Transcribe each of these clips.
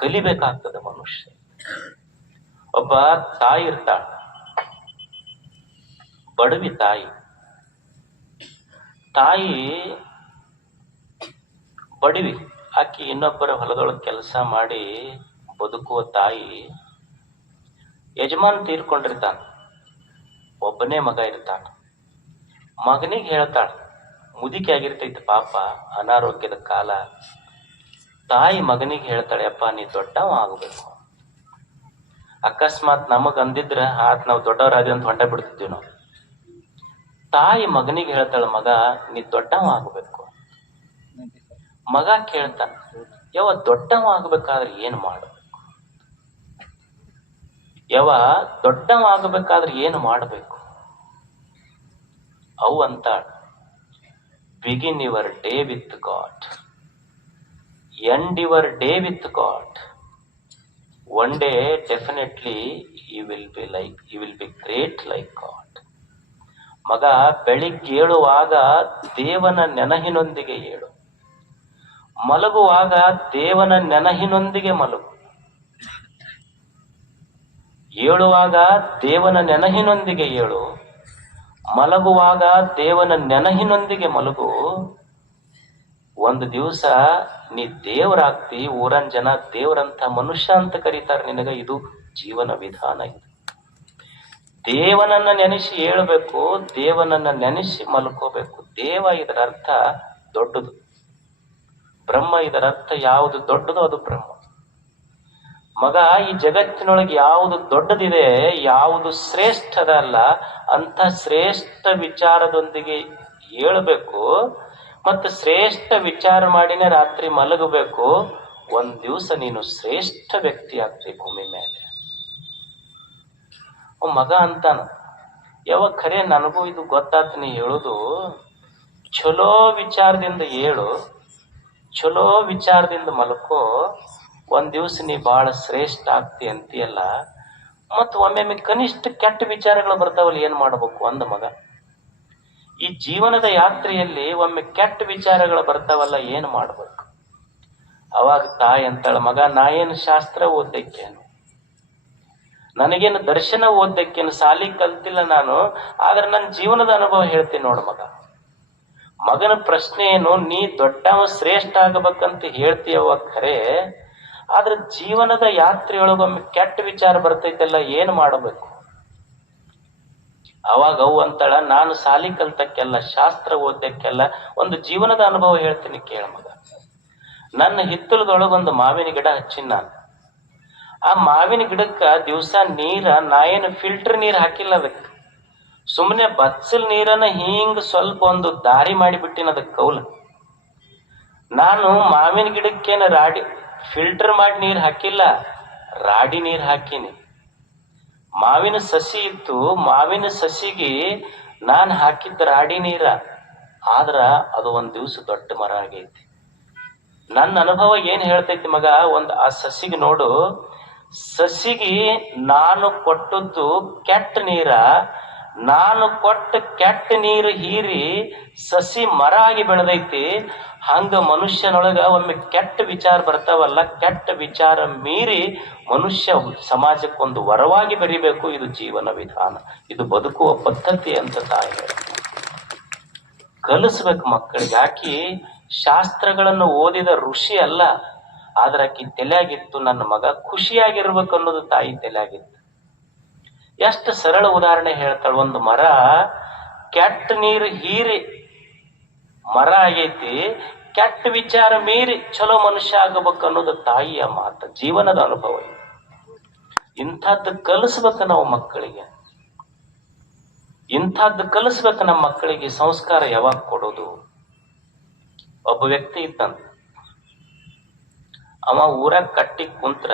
ಕಲಿಬೇಕಾಗ್ತದೆ ಮನುಷ್ಯ. ಒಬ್ಬ ತಾಯಿ ಇರ್ತಾಳ, ಬಡವಿ ತಾಯಿ. ತಾಯಿ ಬಡವಿ, ಆಕಿ ಇನ್ನೊಬ್ಬರ ಹೊಲದೊಳಗೆ ಕೆಲಸ ಮಾಡಿ ಬದುಕುವ ತಾಯಿ. ಯಜಮಾನ್ ತೀರ್ಕೊಂಡಿರ್ತಾನ, ಒಬ್ಬನೇ ಮಗ ಇರ್ತಾನ. ಮಗನಿಗೆ ಹೇಳ್ತಾಳ, ಮುದುಕಿ ಆಗಿರ್ತೈತಿ ಪಾಪ, ಅನಾರೋಗ್ಯದ ಕಾಲ. ತಾಯಿ ಮಗನಿಗೆ ಹೇಳ್ತಾಳೆ, ಅಪ್ಪ ನೀ ದೊಡ್ಡವ ಆಗಬೇಕು. ಅಕಸ್ಮಾತ್ ನಮಗ್ ಅಂದಿದ್ರ ನಾವು ದೊಡ್ಡವರಾದಿ ಅಂತ ಹೊಂಡ ಬಿಡ್ತಿದ್ವಿ ನಾವು. ತಾಯಿ ಮಗನಿಗೆ ಹೇಳ್ತಾಳ, ಮಗ ನೀ ದೊಡ್ಡವ ಆಗಬೇಕು. ಮಗ ಕೇಳ್ತಾನ, ಯಾವ ದೊಡ್ಡವ ಆಗ್ಬೇಕಾದ್ರೆ ಏನ್ ಮಾಡಬೇಕು? ಯಾವ ದೊಡ್ಡವ ಆಗಬೇಕಾದ್ರೆ ಏನು ಮಾಡಬೇಕು? ಅವು ಅಂತಾಳ, begin your day with God, end your day with God. One day definitely you will be great like God. ಮಗ, ಬೆಳಿಗ್ಗೆ ಏಳುವಾಗ ದೇವನ ನೆನಹಿನೊಂದಿಗೆ ಏಳು, ಮಲಗುವಾಗ ದೇವನ ನೆನಹಿನೊಂದಿಗೆ ಮಲಗು. ಏಳುವಾಗ ದೇವನ ನೆನಹಿನೊಂದಿಗೆ ಏಳು, ಮಲಗುವಾಗ ದೇವನ ನೆನಹಿನೊಂದಿಗೆ ಮಲಗು. ಒಂದು ದಿವಸ ನೀ ದೇವರಾಗ್ತಿ, ಊರನ್ ಜನ ದೇವರಂತ ಮನುಷ್ಯ ಅಂತ ಕರೀತಾರೆ ನಿನಗ. ಇದು ಜೀವನ ವಿಧಾನ. ಇದು ದೇವನನ್ನ ನೆನೆಸಿ ಏಳಬೇಕು, ದೇವನನ್ನ ನೆನೆಸಿ ಮಲ್ಕೋಬೇಕು. ದೇವ ಇದರ ಅರ್ಥ ದೊಡ್ಡದು, ಬ್ರಹ್ಮ ಇದರ ಅರ್ಥ ಯಾವುದು ದೊಡ್ಡದು ಅದು ಬ್ರಹ್ಮ. ಮಗ, ಈ ಜಗತ್ತಿನೊಳಗೆ ಯಾವುದು ದೊಡ್ಡದಿದೆ, ಯಾವುದು ಶ್ರೇಷ್ಠದ ಅಲ್ಲ, ಅಂತ ಶ್ರೇಷ್ಠ ವಿಚಾರದೊಂದಿಗೆ ಏಳಬೇಕು. ಮತ್ತು ಶ್ರೇಷ್ಠ ವಿಚಾರ ಮಾಡಿನೇ ರಾತ್ರಿ ಮಲಗಬೇಕು. ಒಂದ್ ದಿವಸ ನೀನು ಶ್ರೇಷ್ಠ ವ್ಯಕ್ತಿ ಆಗ್ತಿ ಭೂಮಿ ಮೇಲೆ. ಮಗ ಅಂತಾನ, ಯಾವಾಗ ಖರೆ ನನಗೂ ಇದು ಗೊತ್ತಾತ ನೀ ಹೇಳುದು. ಚಲೋ ವಿಚಾರದಿಂದ ಏಳು, ಚಲೋ ವಿಚಾರದಿಂದ ಮಲ್ಕೋ. ಒಂದ್ ದಿವಸ ನೀ ಬಹಳ ಶ್ರೇಷ್ಠ ಆಗ್ತಿ ಅಂತೀಯಲ್ಲ. ಮತ್ ಒಮ್ಮೆ ಕನಿಷ್ಠ ಕೆಟ್ಟ ವಿಚಾರಗಳು ಬರ್ತಾವಲ್ಲ, ಏನ್ ಮಾಡ್ಬೇಕು ಅಂದ ಮಗ. ಈ ಜೀವನದ ಯಾತ್ರೆಯಲ್ಲಿ ಒಮ್ಮೆ ಕೆಟ್ಟ ವಿಚಾರಗಳು ಬರ್ತಾವಲ್ಲ, ಏನ್ ಮಾಡ್ಬೇಕು? ಅವಾಗ ತಾಯಿ ಅಂತಾಳ, ಮಗ ನಾ ಏನು ಶಾಸ್ತ್ರ ಓದ್ದಕ್ಕೇನು, ನನಗೇನು ದರ್ಶನ ಓದ್ದಕ್ಕೇನು, ಸಾಲಿ ಕಲ್ತಿಲ್ಲ ನಾನು. ಆದ್ರೆ ನನ್ನ ಜೀವನದ ಅನುಭವ ಹೇಳ್ತೀನಿ ನೋಡು ಮಗ. ಮಗನ ಪ್ರಶ್ನೆ ಏನು, ನೀ ದೊಡ್ಡವ ಶ್ರೇಷ್ಠ ಆಗಬೇಕಂತ ಹೇಳ್ತೀಯವ ಖರೆ, ಆದ್ರೆ ಜೀವನದ ಯಾತ್ರೆಯೊಳಗೊಮ್ಮೆ ಕೆಟ್ಟ ವಿಚಾರ ಬರ್ತೈತೆಲ್ಲ, ಏನ್ ಮಾಡಬೇಕು? ಅವಾಗ ಅವು ಅಂತಾಳ, ನಾನು ಸಾಲಿ ಕಲ್ತಕ್ಕೆಲ್ಲ, ಶಾಸ್ತ್ರ ಓದಕ್ಕೆಲ್ಲ, ಒಂದು ಜೀವನದ ಅನುಭವ ಹೇಳ್ತೀನಿ ಕೇಳ ಮಗ. ನನ್ನ ಹಿತ್ತಲದೊಳಗೊಂದು ಮಾವಿನ ಗಿಡ ಹಚ್ಚಿನ ನಾನು. ಆ ಮಾವಿನ ಗಿಡಕ್ಕ ದಿವಸ ನೀರ ನಾ ಏನು ಫಿಲ್ಟರ್ ನೀರ್ ಹಾಕಿಲ್ಲ, ಅದಕ್ಕೆ ಸುಮ್ಮನೆ ಬಚ್ಚಲ್ ನೀರನ್ನ ಹಿಂಗ್ ಸ್ವಲ್ಪ ಒಂದು ದಾರಿ ಮಾಡಿಬಿಟ್ಟಿನ ಅದಕ್ಕೆ ಕೌಲ. ನಾನು ಮಾವಿನ ಗಿಡಕ್ಕೇನು ರಾಡಿ ಫಿಲ್ಟರ್ ಮಾಡಿ ನೀರ್ ಹಾಕಿಲ್ಲ, ರಾಡಿ ನೀರ್ ಹಾಕಿನಿ. ಮಾವಿನ ಸಸಿ ಇತ್ತು, ಮಾವಿನ ಸಸಿಗೆ ನಾನು ಹಾಕಿದ್ದ ರಾಡಿ ನೀರ. ಆದ್ರ ಅದು ಒಂದ್ ದಿವಸ ದೊಡ್ಡ ಮರ ಆಗೈತಿ. ನನ್ನ ಅನುಭವ ಏನ್ ಹೇಳ್ತೈತಿ ಮಗ, ಆ ಸಸಿಗೆ ನೋಡು, ಸಸಿಗೆ ನಾನು ಕೊಟ್ಟದ್ದು ಕೆಟ್ಟ ನೀರ, ನಾನು ಕೊಟ್ಟ ಕೆಟ್ಟ ನೀರು ಹೀರಿ ಸಸಿ ಮರ ಆಗಿ ಬೆಳೆದೈತಿ. ಹಂಗ ಮನುಷ್ಯನೊಳಗ ಒಮ್ಮೆ ಕೆಟ್ಟ ವಿಚಾರ ಬರ್ತಾವಲ್ಲ, ಕೆಟ್ಟ ವಿಚಾರ ಮೀರಿ ಮನುಷ್ಯ ಸಮಾಜಕ್ಕೊಂದು ವರವಾಗಿ ಬೆರಿಬೇಕು. ಇದು ಜೀವನ ವಿಧಾನ, ಇದು ಬದುಕುವ ಪದ್ಧತಿ ಅಂತ ತಾಯಿ ಕಲಿಸ್ಬೇಕು ಮಕ್ಕಳಿಗೆ. ಆಕಿ ಶಾಸ್ತ್ರಗಳನ್ನು ಓದಿದ ಋಷಿ ಅಲ್ಲ, ಆದ್ರೆ ಆಕಿ ತಲೆಯಾಗಿತ್ತು, ನನ್ನ ಮಗ ಖುಷಿಯಾಗಿರ್ಬೇಕು ಅನ್ನೋದು ತಾಯಿ ತಲೆಯಾಗಿತ್ತು. ಎಷ್ಟು ಸರಳ ಉದಾಹರಣೆ ಹೇಳ್ತಾಳ. ಒಂದು ಮರ ಕೆಟ್ಟ ನೀರು ಹೀರಿ ಮರ ಆಗೈತಿ, ಕೆಟ್ಟ ವಿಚಾರ ಮೀರಿ ಚಲೋ ಮನುಷ್ಯ ಆಗಬೇಕು ಅನ್ನೋದು ತಾಯಿಯ ಮಾತು, ಜೀವನದ ಅನುಭವ. ಇಂಥದ್ದು ಕಲಿಸ್ಬೇಕು ನಾವು ಮಕ್ಕಳಿಗೆ, ಇಂಥದ್ದು ಕಲಿಸ್ಬೇಕು ನಮ್ಮ ಮಕ್ಕಳಿಗೆ. ಸಂಸ್ಕಾರ ಯಾವಾಗ ಕೊಡೋದು? ಒಬ್ಬ ವ್ಯಕ್ತಿ ಇದ್ದಂತ, ಅವ ಊರಾಗ ಕಟ್ಟಿ ಕುಂತ್ರ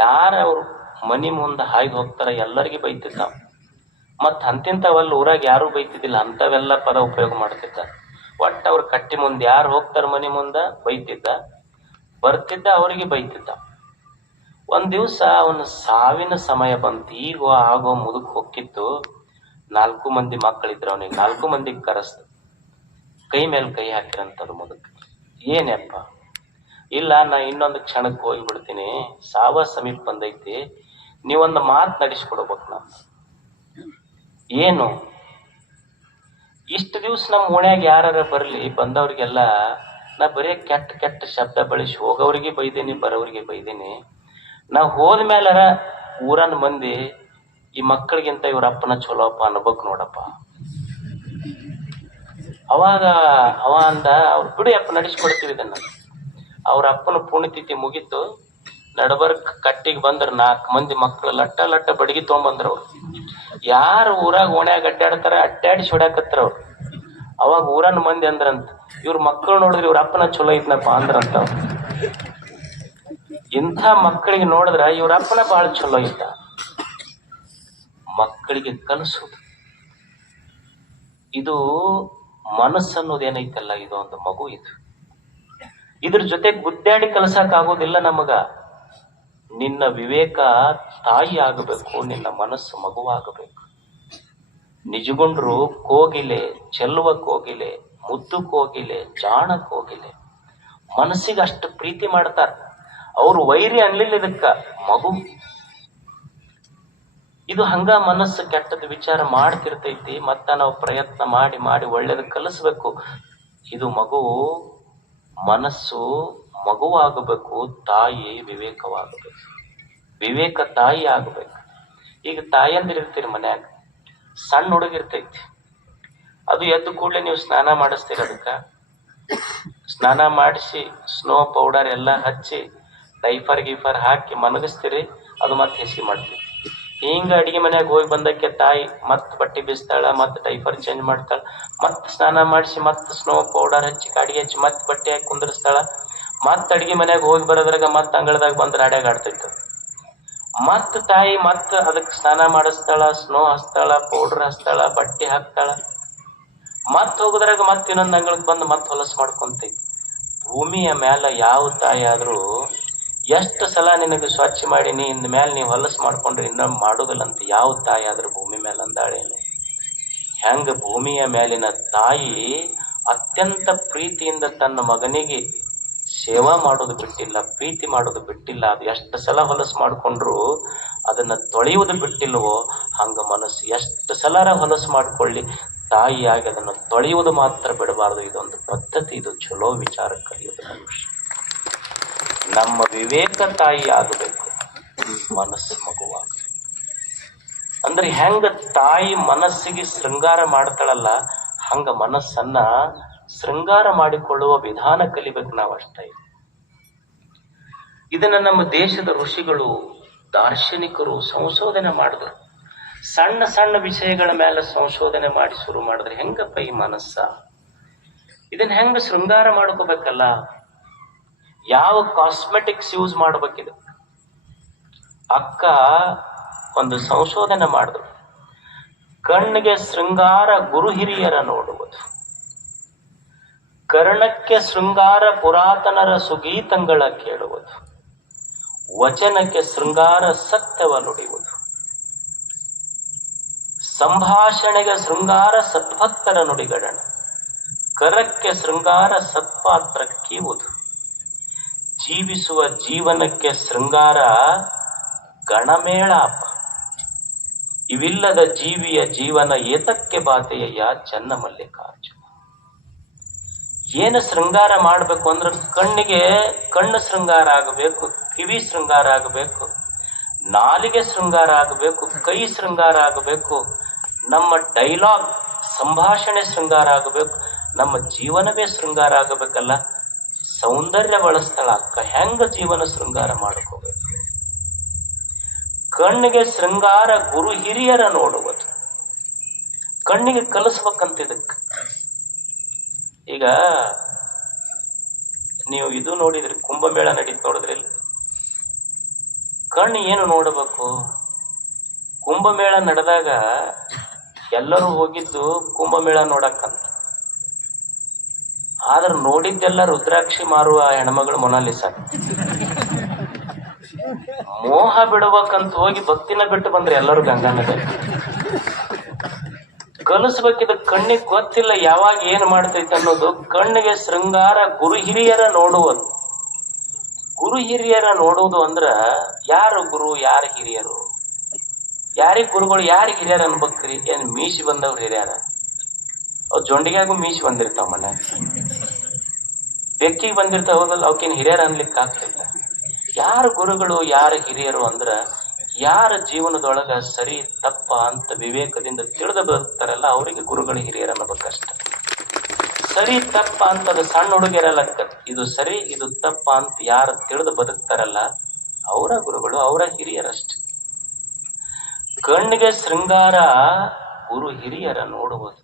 ಯಾರ ಅವ್ರು ಮನಿ ಮುಂದೆ ಹಾಯ್ದು ಹೋಗ್ತಾರ ಎಲ್ಲರಿಗೆ ಬೈತಿದ್ದ. ಮತ್ ಅಂತಿಂತವಲ್ಲ ಊರಾಗ ಯಾರು ಬೈತಿದ್ದಿಲ್ಲ, ಅಂತವೆಲ್ಲ ಪದ ಉಪಯೋಗ ಮಾಡ್ತಿದ್ದ. ಒಟ್ಟ ಅವ್ರ ಕಟ್ಟಿ ಮುಂದೆ ಯಾರು ಹೋಗ್ತಾರ ಮನಿ ಮುಂದ ಬೈತಿದ್ದ, ಬರ್ತಿದ್ದ ಅವ್ರಿಗೆ ಬೈತಿದ್ದ. ಒಂದ್ ದಿವ್ಸ ಅವನ ಸಾವಿನ ಸಮಯ ಬಂತು. ಈಗ ಆಗೋ ಮುದುಕ್ ಹೊಕ್ಕಿತ್ತು. 4 ಮಂದಿ ಮಕ್ಕಳಿದ್ರು ಅವನಿಗೆ. 4 ಮಂದಿಗೆ ಕರೆಸ್ತು, ಕೈ ಮೇಲೆ ಕೈ ಹಾಕಿರಂತದು ಮುದುಕ್. ಏನಪ್ಪ, ಇಲ್ಲ ನಾ ಇನ್ನೊಂದು ಕ್ಷಣಕ್ಕೆ ಹೋಗಿಬಿಡ್ತೀನಿ, ಸಾವ ಸಮೀಪ ಬಂದೈತಿ, ನೀವೊಂದು ಮಾತು ನಡೆಸ್ಕೊಡ್ಬೇಕು. ನಾನು ಏನು ಇಷ್ಟು ದಿವ್ಸ ನಮ್ಮ ಓಣ್ಯಾಗ ಯಾರ ಬರ್ಲಿ ಬಂದವ್ರಿಗೆಲ್ಲ ನಾ ಬರೀ ಕೆಟ್ಟ ಕೆಟ್ಟ ಶಬ್ದ ಬಳಸಿ ಹೋಗೋವ್ರಿಗೆ ಬೈದೀನಿ, ಬರೋವ್ರಿಗೆ ಬೈದೀನಿ. ನಾ ಹೋದ್ಮೇಲಾರ ಊರನ್ ಮಂದಿ ಈ ಮಕ್ಕಳಿಗಿಂತ ಇವ್ರ ಅಪ್ಪನ ಚಲೋಪ್ಪ ಅನ್ಬೇಕು ನೋಡಪ್ಪ. ಅವಾಗ ಅವ ಅಂದ, ಅವ್ರು ಬಿಡಿ ಅಪ್ಪ ನಡೆಸ್ಕೊಡ್ತೀವಿ ಇದನ್ನ. ಅವ್ರ ಅಪ್ಪನ ಪುಣ್ಯತಿಥಿ ಮುಗೀತು, ನಡಬರ್ಕ್ ಕಟ್ಟಿಗೆ ಬಂದ್ರ 4 ಮಂದಿ ಮಕ್ಕಳು ಲಟ್ಟ ಲಟ್ಟ ಬಡಗಿ ತಗೊಂಬಂದ್ರ. ಅವ್ರು ಯಾರು ಊರಾಗ ಓಣ್ಯಾಗ ಅಡ್ಡಾಡ್ತಾರ ಅಡ್ಡಾಡಿಸಿ ಹೊಡ್ಯಾಕತ್ರ ಅವ್ರು. ಅವಾಗ ಊರನ್ ಮಂದಿ ಅಂದ್ರಂತ, ಇವ್ರ ಮಕ್ಕಳು ನೋಡಿದ್ರೆ ಇವ್ರ ಅಪ್ಪನ ಚಲೋ ಐತ್ನಪ್ಪ ಅಂದ್ರಂತ. ಇಂಥ ಮಕ್ಕಳಿಗೆ ನೋಡಿದ್ರ ಇವ್ರ ಅಪ್ಪನ ಬಹಳ ಚಲೋ ಐತ. ಮಕ್ಕಳಿಗೆ ಕಲಿಸೋದು ಇದು ಮನಸ್ಸನ್ನೋದೇನೈತಲ್ಲ, ಇದು ಒಂದು ಮಗು. ಇದ್ರ ಜೊತೆ ಗುದ್ದಾಡಿ ಕಲಸಕ್ ಆಗೋದಿಲ್ಲ ನಮಗ. ನಿನ್ನ ವಿವೇಕ ತಾಯಿ ಆಗಬೇಕು, ನಿನ್ನ ಮನಸ್ಸು ಮಗುವಾಗಬೇಕು. ನಿಜಗುಂಡ್ರು ಕೋಗಿಲೆ, ಚೆಲ್ಲುವ ಕೋಗಿಲೆ, ಮುದ್ದು ಕೋಗಿಲೆ, ಜಾಣ ಕೋಗಿಲೆ, ಮನಸ್ಸಿಗೆ ಅಷ್ಟು ಪ್ರೀತಿ ಮಾಡ್ತಾರ. ಅವ್ರು ವೈರಿ ಅನ್ಲಿಲ್ಲ ಇದಕ್ಕ, ಮಗು. ಇದು ಹಂಗ ಮನಸ್ಸು ಕೆಟ್ಟದ ವಿಚಾರ ಮಾಡ್ತಿರ್ತೈತಿ. ಮತ್ತ ನಾವು ಪ್ರಯತ್ನ ಮಾಡಿ ಮಾಡಿ ಒಳ್ಳೇದು ಕಲಿಸ್ಬೇಕು. ಇದು ಮಗು, ಮನಸ್ಸು ಮಗುವಾಗಬೇಕು, ತಾಯಿ ವಿವೇಕವಾಗಬೇಕು. ವಿವೇಕ ತಾಯಿ ಆಗಬೇಕು. ಈಗ ತಾಯಿಯಂದಿರ್ತೀರಿ ಮನ್ಯಾಗ, ಸಣ್ಣ ಹುಡುಗಿರ್ತೈತಿ, ಅದು ಎದ್ದು ಕೂಡಲೇ ನೀವು ಸ್ನಾನ ಮಾಡಿಸ್ತೀರಿ. ಅದಕ್ಕ ಸ್ನಾನ ಮಾಡಿಸಿ ಸ್ನೋ ಪೌಡರ್ ಎಲ್ಲ ಹಚ್ಚಿ ಡೈಫರ್ ಗೀಫರ್ ಹಾಕಿ ಮನಗಿಸ್ತೀರಿ, ಅದು ಮತ್ತೆ ಹೆಸಿ ಮಾಡ್ತೀವಿ. ಹಿಂಗ ಅಡಿಗೆ ಮನ್ಯಾಗ ಹೋಗಿ ಬಂದಕ್ಕೆ ತಾಯಿ ಮತ್ ಬಟ್ಟೆ ಬೀಸ್ತಾಳ, ಮತ್ ಡೈಫರ್ ಚೇಂಜ್ ಮಾಡ್ತಾಳ, ಮತ್ ಸ್ನಾನ ಮಾಡಿಸಿ ಮತ್ ಸ್ನೋ ಪೌಡರ್ ಹಚ್ಚಿ ಕಾಡಿಗೆ ಹಚ್ಚಿ ಮತ್ ಬಟ್ಟೆ ಹಾಕಿ ಕುಂದಿರ್ಸ್ತಾಳ. ಮತ್ ಅಡಿಗೆ ಮನ್ಯಾಗ ಹೋಗಿ ಬರೋದ್ರಾಗ ಮತ್ ಅಂಗಳದಾಗ ಬಂದ್ ರಾಡ್ಯಾಗ ಆಡ್ತೈತ. ಮತ್ ತಾಯಿ ಮತ್ ಅದಕ್ಕೆ ಸ್ನಾನ ಮಾಡಿಸ್ತಾಳ, ಸ್ನೋ ಹಚ್ತಾಳ, ಪೌಡರ್ ಹಚ್ತಾಳ, ಬಟ್ಟೆ ಹಾಕ್ತಾಳ. ಮತ್ ಹೋಗೋದ್ರಾಗ ಮತ್ ಇನ್ನೊಂದ್ ಅಂಗಳಕ್ಕೆ ಬಂದು ಮತ್ ಹೊಲಸು ಮಾಡ್ಕೊಂತೈತಿ. ಭೂಮಿಯ ಮ್ಯಾಲ ಯಾವ ತಾಯಿ ಆದ್ರೂ ಎಷ್ಟು ಸಲ ನಿನಗೆ ಸ್ವಚ್ಛ ಮಾಡಿ ನೀ ಇಂದ ಮೇಲೆ ನೀವು ಹೊಲಸು ಮಾಡ್ಕೊಂಡ್ರೆ ಇನ್ನೊಮ್ಮೆ ಮಾಡೋದಿಲ್ಲ ಅಂತ ಯಾವ ತಾಯಿ ಆದ್ರೂ ಭೂಮಿ ಮೇಲೆ ಅಂದಾಳೇನು? ಹೆಂಗ ಭೂಮಿಯ ಮೇಲಿನ ತಾಯಿ ಅತ್ಯಂತ ಪ್ರೀತಿಯಿಂದ ತನ್ನ ಮಗನಿಗೆ ಸೇವಾ ಮಾಡೋದು ಬಿಟ್ಟಿಲ್ಲ, ಪ್ರೀತಿ ಮಾಡೋದು ಬಿಟ್ಟಿಲ್ಲ. ಅದು ಎಷ್ಟು ಸಲ ಹೊಲಸು ಮಾಡ್ಕೊಂಡ್ರು ಅದನ್ನ ತೊಳೆಯುವುದು ಬಿಟ್ಟಿಲ್ವೋ, ಹಂಗ ಮನಸ್ಸು ಎಷ್ಟು ಸಲರ ಹೊಲಸು ಮಾಡ್ಕೊಳ್ಳಿ, ತಾಯಿಯಾಗಿ ಅದನ್ನು ತೊಳೆಯುವುದು ಮಾತ್ರ ಬಿಡಬಾರದು. ಇದೊಂದು ಪದ್ಧತಿ, ಇದು ಚಲೋ ವಿಚಾರ ಕಲಿಯೋದು ಮನುಷ್ಯ. ನಮ್ಮ ವಿವೇಕ ತಾಯಿ ಆಗಬೇಕು, ಮನಸ್ಸು ಮಗುವಾಗಬೇಕು. ಅಂದ್ರೆ ಹೆಂಗ ತಾಯಿ ಮನಸ್ಸಿಗೆ ಶೃಂಗಾರ ಮಾಡ್ತಾಳಲ್ಲ, ಹಂಗ ಮನಸ್ಸನ್ನ ಶೃಂಗಾರ ಮಾಡಿಕೊಳ್ಳುವ ವಿಧಾನ ಕಲಿಬೇಕು ನಾವು ಅಷ್ಟೇ. ಇದನ್ನ ನಮ್ಮ ದೇಶದ ಋಷಿಗಳು, ದಾರ್ಶನಿಕರು ಸಂಶೋಧನೆ ಮಾಡಿದ್ರು. ಸಣ್ಣ ಸಣ್ಣ ವಿಷಯಗಳ ಮೇಲೆ ಸಂಶೋಧನೆ ಮಾಡಿ ಶುರು ಮಾಡಿದ್ರೆ ಹೆಂಗಪ್ಪ ಈ ಮನಸ್ಸ, ಇದನ್ನ ಹೆಂಗ ಶೃಂಗಾರ ಮಾಡ್ಕೋಬೇಕಲ್ಲ, ಯಾವ ಕಾಸ್ಮೆಟಿಕ್ಸ್ ಯೂಸ್ ಮಾಡ್ಬೇಕಿದೆ. ಅಕ್ಕ ಒಂದು ಸಂಶೋಧನೆ ಮಾಡಿದ್ರು. ಕಣ್ಣಿಗೆ ಶೃಂಗಾರ ಗುರು ಹಿರಿಯರ ನೋಡುವುದು, ಕರ್ಣಕ್ಕೆ ಶೃಂಗಾರ ಪುರಾತನರ ಸುಗೀತಂಗಳ ಕೇಳುವುದು, ವಚನಕ್ಕೆ ಶೃಂಗಾರ ಸತ್ಯವ ನುಡಿಯುವುದು, ಸಂಭಾಷಣೆಗೆ ಶೃಂಗಾರ ಸದ್ಭಕ್ತರ ನುಡಿಗಡಣ, ಕರಕ್ಕೆ ಶೃಂಗಾರ ಸತ್ಪಾತ್ರ ಕೀವುದು, ಜೀವಿಸುವ ಜೀವನಕ್ಕೆ ಶೃಂಗಾರ ಗಣಮೇಳಾಪ, ಇವಿಲ್ಲದ ಜೀವಿಯ ಜೀವನ ಏತಕ್ಕೆ ಬಾತೆಯ ಚನ್ನ ಮಲ್ಲಿಕಾರ್ಜುನ. ಏನು ಶೃಂಗಾರ ಮಾಡ್ಬೇಕು ಅಂದ್ರೆ ಕಣ್ಣಿಗೆ ಕಣ್ಣು ಶೃಂಗಾರ ಆಗಬೇಕು, ಕಿವಿ ಶೃಂಗಾರ ಆಗಬೇಕು, ನಾಲಿಗೆ ಶೃಂಗಾರ ಆಗಬೇಕು, ಕೈ ಶೃಂಗಾರ ಆಗಬೇಕು, ನಮ್ಮ ಡೈಲಾಗ್ ಸಂಭಾಷಣೆ ಶೃಂಗಾರ ಆಗಬೇಕು, ನಮ್ಮ ಜೀವನವೇ ಶೃಂಗಾರ ಆಗಬೇಕಲ್ಲ. ಸೌಂದರ್ಯ ಬಳಸ್ತಾಳ ಅಕ್ಕ, ಹೆಂಗ ಜೀವನ ಶೃಂಗಾರ ಮಾಡ್ಕೋಬೇಕು. ಕಣ್ಣಿಗೆ ಶೃಂಗಾರ ಗುರು ಹಿರಿಯರ ನೋಡುವುದು, ಕಣ್ಣಿಗೆ ಕಲಿಸ್ಬೇಕಂತಿದಕ್ಕೆ. ಈಗ ನೀವು ಇದು ನೋಡಿದ್ರಿ, ಕುಂಭಮೇಳ ನಡೀತು ನೋಡಿದ್ರಿ. ಕಣ್ಣು ಏನು ನೋಡಬೇಕು? ಕುಂಭಮೇಳ ನಡೆದಾಗ ಎಲ್ಲರೂ ಹೋಗಿದ್ದು ಕುಂಭಮೇಳ ನೋಡಕ್ಕಂತ. ಆದ್ರೆ ನೋಡಿದ್ದೆಲ್ಲ ರುದ್ರಾಕ್ಷಿ ಮಾರುವ ಹೆಣ್ಮಗಳು ಮೊನಾಲಿಸ. ಮೋಹ ಬಿಡ್ಬೇಕಂತ ಹೋಗಿ ಭಕ್ತಿನ ಬಿಟ್ಟು ಬಂದ್ರೆ ಎಲ್ಲರೂ ಗಂಗಾ ನದಿ. ಕಲಿಸ್ಬೇಕಿದ ಕಣ್ಣಿಗೆ ಗೊತ್ತಿಲ್ಲ ಯಾವಾಗ ಏನ್ ಮಾಡ್ತೈತೆ ಅನ್ನೋದು. ಕಣ್ಣಿಗೆ ಶೃಂಗಾರ ಗುರು ಹಿರಿಯರ ನೋಡುವುದು, ಗುರು ಹಿರಿಯರ ನೋಡುವುದು ಅಂದ್ರ ಯಾರು ಗುರು ಯಾರು ಹಿರಿಯರು, ಯಾರಿಗ್ ಗುರುಗಳು ಯಾರಿಗ್ ಹಿರಿಯರ್ ಅನ್ಬೇಕ್ರಿ? ಏನ್ ಮೀಸಿ ಬಂದವ್ರು ಹಿರಿಯರ? ಅವ್ ಜೊಂಡಿಗ್ಯಾಗೂ ಮೀಸಿ ಬಂದಿರ್ತಾವ, ಮನೆ ಬೆಕ್ಕಿಗೆ ಬಂದಿರ್ತಾವ, ಹೋಗಲ್ಲ, ಅವಕ್ಕೇನ್ ಹಿರಿಯರ ಅನ್ಲಿಕ್ಕೆ ಆಗ್ತಿಲ್ಲ. ಯಾರು ಗುರುಗಳು ಯಾರು ಹಿರಿಯರು ಅಂದ್ರ ಯಾರ ಜೀವನದೊಳಗ ಸರಿ ತಪ್ಪ ಅಂತ ವಿವೇಕದಿಂದ ತಿಳಿದು ಬದುಕ್ತಾರಲ್ಲ ಅವರಿಗೆ ಗುರುಗಳು ಹಿರಿಯರು ಅನ್ನಬೇಕಷ್ಟ. ಸರಿ ತಪ್ಪ ಅಂತ ಅದು ಸಣ್ಣ ಹುಡುಗಿರಲ್ಲ, ಇದು ಸರಿ ಇದು ತಪ್ಪ ಅಂತ ಯಾರು ತಿಳಿದು ಬದುಕ್ತಾರಲ್ಲ ಅವರ ಗುರುಗಳು, ಅವರ ಹಿರಿಯರಷ್ಟೆ. ಕಣ್ಣಿಗೆ ಶೃಂಗಾರ ಗುರು ಹಿರಿಯರ ನೋಡುವುದು.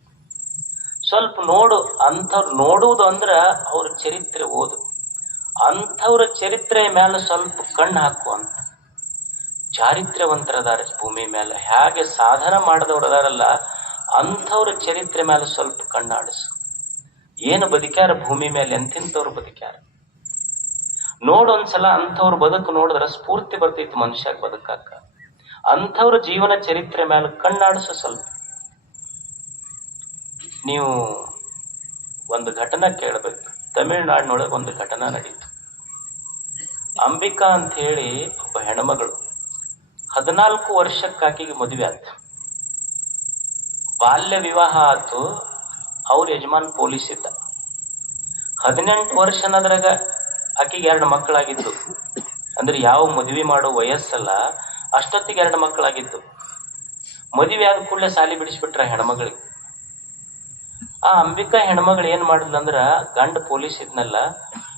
ಸ್ವಲ್ಪ ನೋಡು ಅಂಥವ್ರು ನೋಡುವುದು ಅಂದ್ರ ಅವ್ರ ಚರಿತ್ರೆ ಓದು, ಅಂಥವ್ರ ಚರಿತ್ರೆ ಮೇಲೆ ಸ್ವಲ್ಪ ಕಣ್ಣು ಹಾಕು ಅಂತ. ಚಾರಿತ್ರ್ಯವಂತರದಾರ ಭೂಮಿ ಮೇಲೆ, ಹೇಗೆ ಸಾಧನ ಮಾಡಿದವ್ರು ಅದಾರಲ್ಲ ಅಂಥವ್ರ ಚರಿತ್ರೆ ಮೇಲೆ ಸ್ವಲ್ಪ ಕಣ್ಣಾಡಿಸು. ಏನು ಬದುಕ್ಯಾರ ಭೂಮಿ ಮೇಲೆ, ಎಂತಿಂತವ್ರು ಬದುಕ್ಯಾರ ನೋಡೊಂದ್ಸಲ. ಅಂಥವ್ರ ಬದುಕು ನೋಡಿದ್ರ ಸ್ಫೂರ್ತಿ ಬರ್ತೈತಿ ಮನುಷ್ಯಾಗ ಬದುಕಾಕ. ಅಂಥವ್ರ ಜೀವನ ಚರಿತ್ರೆ ಮೇಲೆ ಕಣ್ಣಾಡಿಸು ಸ್ವಲ್ಪ. ನೀವು ಒಂದು ಘಟನೆ ಕೇಳಬೇಕು. ತಮಿಳ್ನಾಡಿನೊಳಗೆ ಒಂದು ಘಟನಾ ನಡೀತು. ಅಂಬಿಕಾ ಅಂತ ಹೇಳಿ ಒಬ್ಬ ಹೆಣ್ಮಗಳು, 14 ವರ್ಷಕ್ಕೆ ಆಕೆಗೆ ಮದುವೆ ಆಯ್ತು. ಬಾಲ್ಯ ವಿವಾಹ ಆಯ್ತು. ಅವ್ರ ಯಜಮಾನ್ ಪೊಲೀಸ್ ಇದ್ದ. 18 ವರ್ಷ ಅನ್ನೋದ್ರಾಗ ಆಕೆಗೆ 2 ಮಕ್ಕಳಾಗಿದ್ದು. ಅಂದ್ರೆ ಯಾವ ಮದುವೆ ಮಾಡೋ ವಯಸ್ಸಲ್ಲ, ಅಷ್ಟೊತ್ತಿಗೆ 2 ಮಕ್ಕಳಾಗಿದ್ದು. ಮದುವೆ ಆದ ಕೂಡಲೇ ಸಾಲಿ ಬಿಡಿಸ್ಬಿಟ್ರ ಹೆಣ್ಮಗಳಿಗೆ. ಆ ಅಂಬಿಕಾ ಹೆಣ್ಮಗಳು ಏನ್ ಮಾಡಿದ್ಲಂದ್ರ, ಗಂಡ ಪೊಲೀಸ್ ಇದ್ನಲ್ಲ,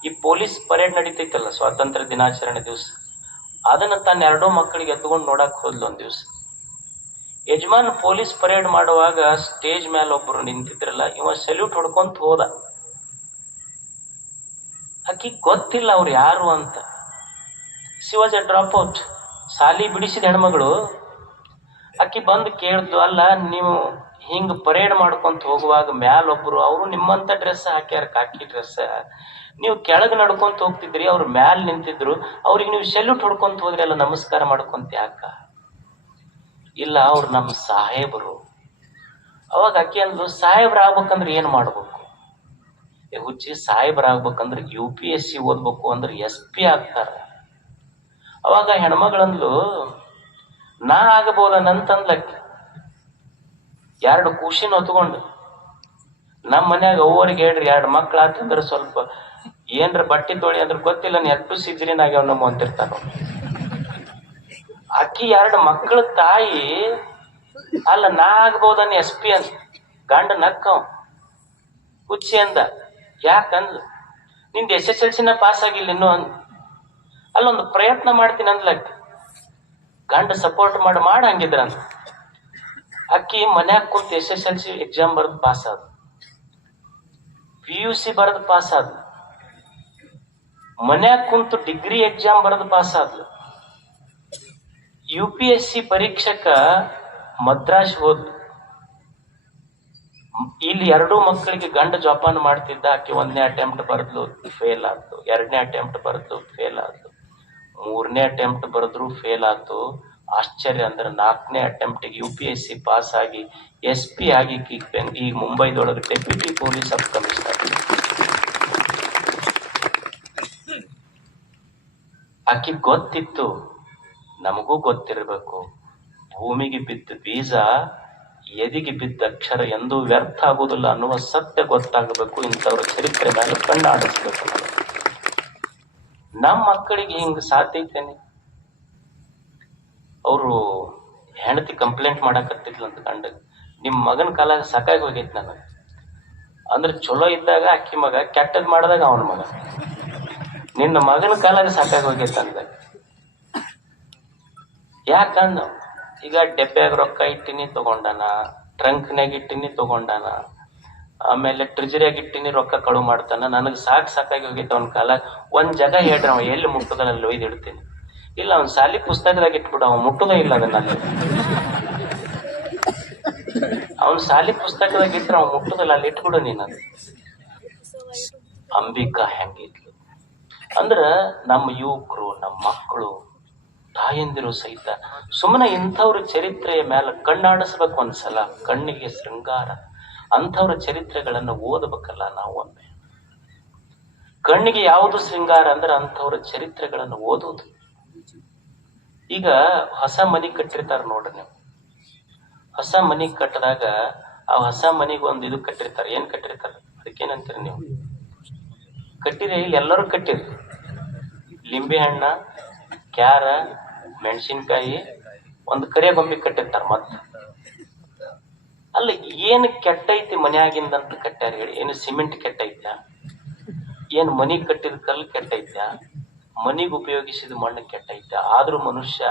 ಈ ಪೊಲೀಸ್ ಪರೇಡ್ ನಡೀತೈತಲ್ಲ ಸ್ವಾತಂತ್ರ್ಯ ದಿನಾಚರಣೆ ದಿವಸ, ಅದನ್ನ ತನ್ನ 2 ಮಕ್ಕಳಿಗೆ ಎತ್ಕೊಂಡು ನೋಡಕ್ ಹೋದ್ಲು ಒಂದ್ ದಿವ್ಸ. ಯಜಮಾನ್ ಪೊಲೀಸ್ ಪರೇಡ್ ಮಾಡುವಾಗ ಸ್ಟೇಜ್ ಮೇಲೆ ಒಬ್ರು ನಿಂತಿದ್ರಲ್ಲ, ಇವ ಸಲ್ಯೂಟ್ ಹೊಡ್ಕೊಂತ ಹೋದ. ಆಕಿ ಗೊತ್ತಿಲ್ಲ ಅವ್ರು ಯಾರು ಅಂತ. She was A drop out, ಸಾಲಿ ಬಿಡಿಸಿದ ಹೆಣ್ಮಗಳು. ಆಕಿ ಬಂದು ಕೇಳಿದ್ಲು, ಅಲ್ಲ ನೀವು ಹಿಂಗ್ ಪರೇಡ್ ಮಾಡ್ಕೊಂತ ಹೋಗುವಾಗ ಮ್ಯಾಲೊಬ್ರು, ಅವರು ನಿಮ್ಮಂತ ಡ್ರೆಸ್ ಹಾಕ್ಯಾರ, ಕಾಕಿ ಡ್ರೆಸ್, ನೀವು ಕೆಳಗೆ ನಡ್ಕೊಂತ ಹೋಗ್ತಿದ್ರಿ, ಅವ್ರು ಮ್ಯಾಲ್ ನಿಂತಿದ್ರು, ಅವ್ರಿಗೆ ನೀವು ಸೆಲ್ಯೂಟ್ ಹೊಡ್ಕೊಂತ ಹೋದ್ರಿ ಅಲ್ಲ, ನಮಸ್ಕಾರ ಮಾಡ್ಕೊಂತ ಯಾಕ? ಇಲ್ಲ, ಅವ್ರು ನಮ್ಮ ಸಾಹೇಬರು. ಅವಾಗ ಆಕಿ ಅಂದ್ಲು, ಸಾಹೇಬ್ರ ಆಗ್ಬೇಕಂದ್ರೆ ಏನ್ ಮಾಡ್ಬೇಕು? ಹುಚ್ಚಿ, ಸಾಹೇಬ್ರ ಆಗ್ಬೇಕಂದ್ರೆ UPSC ಓದ್ಬೇಕು, ಅಂದ್ರೆ SP ಆಗ್ತಾರ. ಅವಾಗ ಹೆಣ್ಮಗಳಂದ್ಲು, ನಾ ಆಗಬಹುದನಂತಂದ್ಲಕ್ಕಿ. 2 ಕೂಸಿನ ಹೊತ್ಕೊಂಡು, ನಮ್ಮ ಮನ್ಯಾಗ ಅವ್ವರಿಗೆ ಹೇಳ್ರಿ 2 ಮಕ್ಳು ಆತಂದ್ರೆ ಸ್ವಲ್ಪ ಏನ್ರ ಬಟ್ಟೆ ತೊಳಿ ಅಂದ್ರೆ ಗೊತ್ತಿಲ್ಲ, ನೆಟ್ಟು ಸಿಜ್ರಿನಾಗ್ಯಾವ ನಮ್ಮ ಅಂತಿರ್ತಾರ. ಅಕ್ಕಿ 2 ಮಕ್ಕಳ ತಾಯಿ, ಅಲ್ಲ ನಾ ಆಗ್ಬಹುದನ್ SP ಅಂತ. ಗಂಡ ನಕ್ಕವ್, ಹುಚ್ಚಿ ಅಂದ. ಯಾಕಂದ್, ನಿಂದ SSLC ಪಾಸ್ ಆಗಿಲ್ಲ ಇನ್ನು ಅಂದ್. ಅಲ್ಲೊಂದು ಪ್ರಯತ್ನ ಮಾಡ್ತೀನಿ ಅಂದ್ಲಕ್ಕಿ. ಗಂಡ ಸಪೋರ್ಟ್ ಮಾಡಿ ಹಂಗಿದ್ರ ಅಂತ. ಅಕ್ಕಿ ಮನ್ಯಾಗ ಕುಂತ SSLC ಎಕ್ಸಾಮ್ ಬರೆದು ಪಾಸ್ ಆದ, PUC ಬರೆದು ಪಾಸ್ ಆದ, ಮನ್ಯಾಗ ಕುಂತು ಡಿಗ್ರಿ ಎಕ್ಸಾಮ್ ಬರೆದು ಪಾಸ್ ಆದ್ಲು. UPSC ಪರೀಕ್ಷಕ ಮದ್ರಾಸ್ ಹೋದ್ಲು. ಇಲ್ಲಿ 2 ಮಕ್ಕಳಿಗೆ ಗಂಡ ಜೋಪಾನ ಮಾಡ್ತಿದ್ದ. ಆಕೆ 1ನೇ ಅಟೆಂಪ್ಟ್ ಬರೆದ್ಲು, ಫೇಲ್ ಆಯ್ತು. 2ನೇ ಅಟೆಂಪ್ಟ್ ಬರೆದ್ಲು, ಫೇಲ್ ಆಯ್ತು. 3ನೇ ಅಟೆಂಪ್ಟ್ ಬರೆದ್ರು, ಫೇಲ್ ಆಯ್ತು. ಆಶ್ಚರ್ಯ ಅಂದ್ರೆ 4ನೇ ಅಟೆಂಪ್ಟಿಗೆ UPSC ಪಾಸ್ ಆಗಿ SP ಆಗಿ ಈಗ ಮುಂಬೈದೊಳಗೆ ಡೆಪ್ಯೂಟಿ ಪೊಲೀಸ್ ಸಬ್ ಕಮಿಷನರ್. ಆಕಿ ಗೊತ್ತಿತ್ತು, ನಮಗೂ ಗೊತ್ತಿರಬೇಕು, ಭೂಮಿಗೆ ಬಿದ್ದ ಬೀಜ ಎದಿಗೆ ಬಿದ್ದ ಅಕ್ಷರ ಎಂದೂ ವ್ಯರ್ಥ ಆಗುವುದಿಲ್ಲ ಅನ್ನುವ ಸತ್ಯ ಗೊತ್ತಾಗಬೇಕು. ಇಂಥವ್ರ ಚರಿತ್ರೆ ಮೇಲೆ ಕಣ್ಣಾಡಿಸ್ಬೇಕು. ನಮ್ಮ ಮಕ್ಕಳಿಗೆ ಹಿಂಗ ಸಾಧ್ಯ ಐತೇನೆ. ಅವರು ಹೆಂಡತಿ ಕಂಪ್ಲೇಂಟ್ ಮಾಡಕತ್ತಿದ್ಲಂತ ಗಂಡ, ನಿಮ್ ಮಗನ ಕಾಲಾಗ ಸಾಕಾಗಿ ಹೋಗೈತಿ ನನಗೆ ಅಂದ್ರೆ. ಚಲೋ ಇದ್ದಾಗ ಅಕ್ಕಿ ಮಗ, ಕೆಟ್ಟದ್ ಮಾಡಿದಾಗ ಅವನ ಮಗ. ನಿನ್ನ ಮಗನ ಕಾಲಾಗ ಸಾಕಾಗಿ ಹೋಗೈತೆ ಅಂದ. ಯಾಕಂದ, ಈಗ ಡೆಬ್ಬ್ಯಾಗ ರೊಕ್ಕ ಇಟ್ಟಿನಿ ತಗೊಂಡಾನ, ಟ್ರಂಕ್ನಾಗ ಇಟ್ಟಿನಿ ತಗೊಂಡಾನ, ಆಮೇಲೆ ಟ್ರಿಜರಿಯಾಗ ಇಟ್ಟಿನಿ ರೊಕ್ಕ ಕಳು ಮಾಡ್ತಾನ. ನನಗೆ ಸಾಕಾಗಿ ಹೋಗೈತೆ ಅವನ ಕಾಲ. ಒಂದ್ ಜಾಗ ಹೇಳ್ರಿ, ಅವ ಎಲ್ಲಿ ಮುಟ್ಟುದಲ್ಲ ಅಲ್ಲಿ ಒಯ್ದು ಇಡ್ತೀನಿ. ಇಲ್ಲ, ಅವ್ನ ಸಾಲಿ ಪುಸ್ತಕದಾಗ ಇಟ್ಬಿಡು, ಅವ ಮುಟ್ಟುದ ಇಲ್ಲ ಅದನ್ನಲ್ಲಿ. ಅವನ್ ಸಾಲಿ ಪುಸ್ತಕದಾಗ ಇಟ್ರೆ ಅವ್ ಮುಟ್ಟುದಲ್ಲ, ಅಲ್ಲಿ ಇಟ್ಬಿಡು ನೀನ. ಅಂಬಿಕಾ ಹೆಂಗಿದ್ಲು ಅಂದ್ರ, ನಮ್ಮ ಯುವಕರು, ನಮ್ಮ ಮಕ್ಕಳು, ತಾಯಂದಿರು ಸಹಿತ ಸುಮ್ಮನೆ ಇಂಥವ್ರ ಚರಿತ್ರೆಯ ಮೇಲೆ ಕಣ್ಣಾಡಿಸ್ಬೇಕು ಒಂದ್ಸಲ. ಕಣ್ಣಿಗೆ ಶೃಂಗಾರ, ಅಂಥವ್ರ ಚರಿತ್ರೆಗಳನ್ನು ಓದಬೇಕಲ್ಲ ನಾವು ಒಮ್ಮೆ. ಕಣ್ಣಿಗೆ ಯಾವುದು ಶೃಂಗಾರ ಅಂದ್ರೆ ಅಂಥವ್ರ ಚರಿತ್ರೆಗಳನ್ನು ಓದೋದು. ಈಗ ಹೊಸ ಮನಿ ಕಟ್ಟಿರ್ತಾರ ನೋಡ್ರಿ ನೀವು. ಹೊಸ ಮನಿ ಕಟ್ಟಿದಾಗ ಆ ಹೊಸ ಮನಿಗೆ ಒಂದು ಇದು ಕಟ್ಟಿರ್ತಾರ. ಏನ್ ಕಟ್ಟಿರ್ತಾರ ಅದಕ್ಕೇನಂತೀರಿ ನೀವು? ಕಟ್ಟಿರಿ, ಎಲ್ಲರೂ ಕಟ್ಟಿರಿ. ಲಿಂಬೆ ಹಣ್ಣ, ಕ್ಯಾರ, ಮೆಣಸಿನ್ಕಾಯಿ, ಒಂದು ಕರಿಯ ಗೊಂಬಿ ಕಟ್ಟಿರ್ತಾರ. ಮತ್ತ ಅಲ್ಲ, ಏನ್ ಕೆಟ್ಟೈತಿ ಮನ್ಯಾಗಿಂದಂತ ಕಟ್ಟ್ಯಾರ ಹೇಳಿ? ಏನು ಸಿಮೆಂಟ್ ಕೆಟ್ಟೈತ? ಏನ್ ಮನಿ ಕಟ್ಟಿದ ಕಲ್ಲು ಕೆಟ್ಟೈತ? ಮನಿಗೆ ಉಪಯೋಗಿಸಿದ ಮಣ್ಣು ಕೆಟ್ಟೈತ? ಆದ್ರೂ ಮನುಷ್ಯ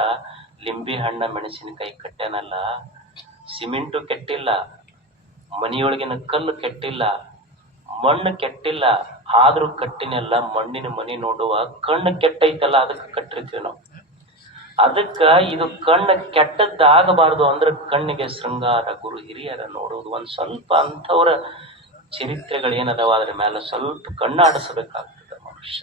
ಲಿಂಬೆ ಹಣ್ಣ ಮೆಣಸಿನಕಾಯಿ ಕಟ್ಟ್ಯಾನಲ್ಲ. ಸಿಮೆಂಟು ಕೆಟ್ಟಿಲ್ಲ, ಮನಿಯೊಳಗಿನ ಕಲ್ಲು ಕೆಟ್ಟಿಲ್ಲ, ಮಣ್ಣು ಕೆಟ್ಟಿಲ್ಲ, ಆದ್ರೂ ಕಟ್ಟಿನೆಲ್ಲ ಮಣ್ಣಿನ ಮನಿ ನೋಡುವ ಕಣ್ಣು ಕೆಟ್ಟೈತಲ್ಲ, ಅದಕ್ಕೆ ಕಟ್ಟಿರ್ತೀವಿ ನಾವು. ಅದಕ್ಕ ಇದು ಕಣ್ಣು ಕೆಟ್ಟದ್ದಾಗಬಾರ್ದು ಅಂದ್ರೆ ಕಣ್ಣಿಗೆ ಶೃಂಗಾರ, ಗುರು ಹಿರಿಯರ ನೋಡುವುದು. ಒಂದ್ ಸ್ವಲ್ಪ ಅಂಥವ್ರ ಚರಿತ್ರೆಗಳೇನದಾವ ಅದ್ರ ಮೇಲೆ ಸ್ವಲ್ಪ ಕಣ್ಣಾಡಿಸಬೇಕಾಗ್ತದೆ ಮನುಷ್ಯ.